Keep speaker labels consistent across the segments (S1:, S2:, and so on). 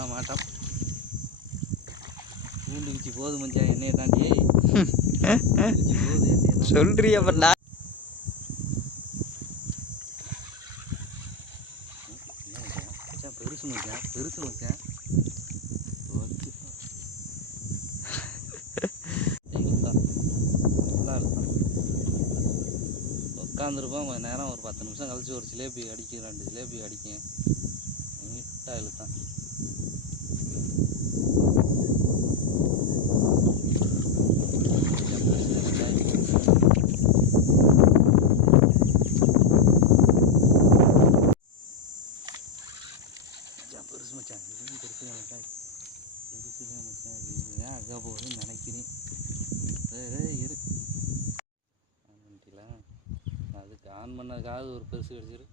S1: மாட்டோம்னா மாட்டோம். பூண்டு குச்சி போகுது மச்சான் என்னைய தாண்டி. குச்சி போகுது என்னைய தாண்டி.
S2: சொல்றீ அப்புறம் நான்
S1: பெருசு மச்சான் பெருசு மச்சான். உட்காந்துருப்போம் கொஞ்ச நேரம் ஒரு பத்து நிமிஷம் கழிச்சு ஒரு ஜிலேபி அடிக்கும் ரெண்டு ஜிலேபி அடிக்கும் நீட்டாக இழுத்தான். ஆன் பண்ணிட்டீங்களா அதுக்கு ஆன் பண்ணதுக்காவது ஒரு பெருசு கிடச்சிரு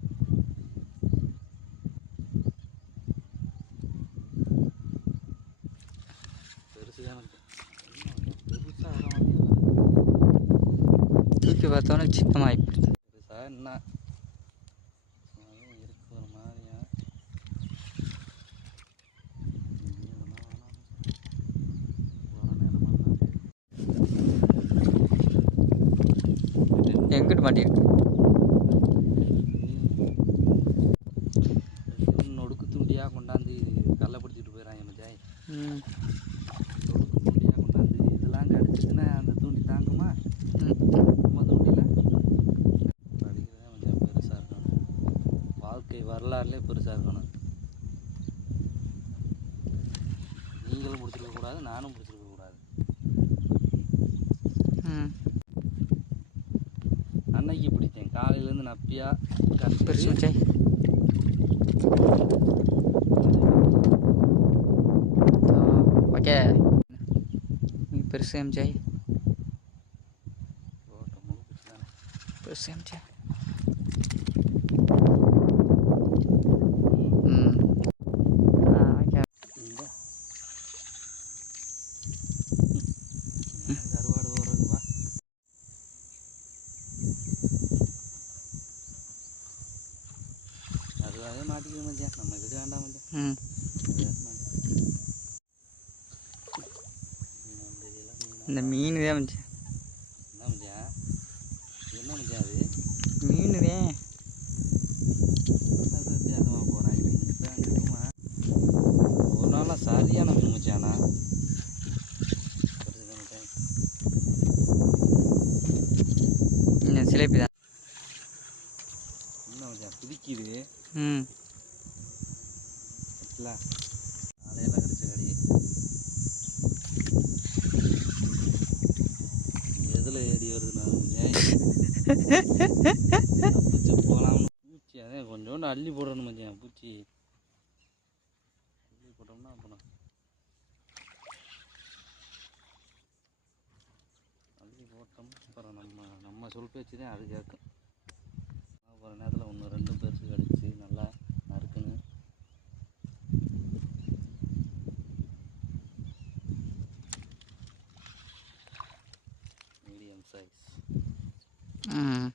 S1: பெருசு தான் பெருசாக வர மாதிரி
S2: தூக்கி பார்த்தோன்னே சின்னமாக போயிடுது
S1: பெருசா என்ன? சும்மாவே இருக்கு ஒரு மாதிரியா.
S2: எங்கிட்டு மாட்டிருக்கு
S1: வாழ்க்கை வரலாறுலே பெருசாக இருக்கணும். நீங்களும் பிடிச்சிருக்க கூடாது நானும் பிடிச்சிருக்க கூடாது.
S2: ம்.
S1: அன்னைக்கு பிடித்தேன். காலையிலேருந்து நப்பியா
S2: பெருசு மச்சாய் ஓகே. நீ பெருசு எம்ஜாய்
S1: ஓட்டம் முழு மச்சான்
S2: ம்
S1: அதுவாகவே மாட்டிக்க. இந்த இதெல்லாம் மீனா?
S2: இந்த மீன் தான் மச்சான்
S1: என்ன மச்சான் என்ன மச்சான் அது
S2: மீன் தான்
S1: அது வித்தியாசமாக போகிறாங்க இப்போ அங்கிட்டுமா ஒரு நாளாக சரியான மீன் மச்சானா பெருசுதான் மச்சான்
S2: சிலேபி தான்.
S1: பிடிக்குது
S2: ம்.
S1: காலையில் கிடச்ச கடி எதில் ஏறி வருதுண்ணா? பூச்சி போகலாம்னு பூச்சி அதே கொஞ்சோண்டு அள்ளி போடணும் மச்சான் பூச்சி. அள்ளி போட்டோம்னா அப்புறம். அள்ளி போட்டோம் அப்புறம் நம்ம நம்ம சொல் பேச்சு தான் அது கேட்கும் அப்புறம் நேரத்தில் ஒன்று ரெண்டு பெருசு கடிச்சு நல்லா நறுக்குன்னு மீடியம் சைஸ்
S2: ம்.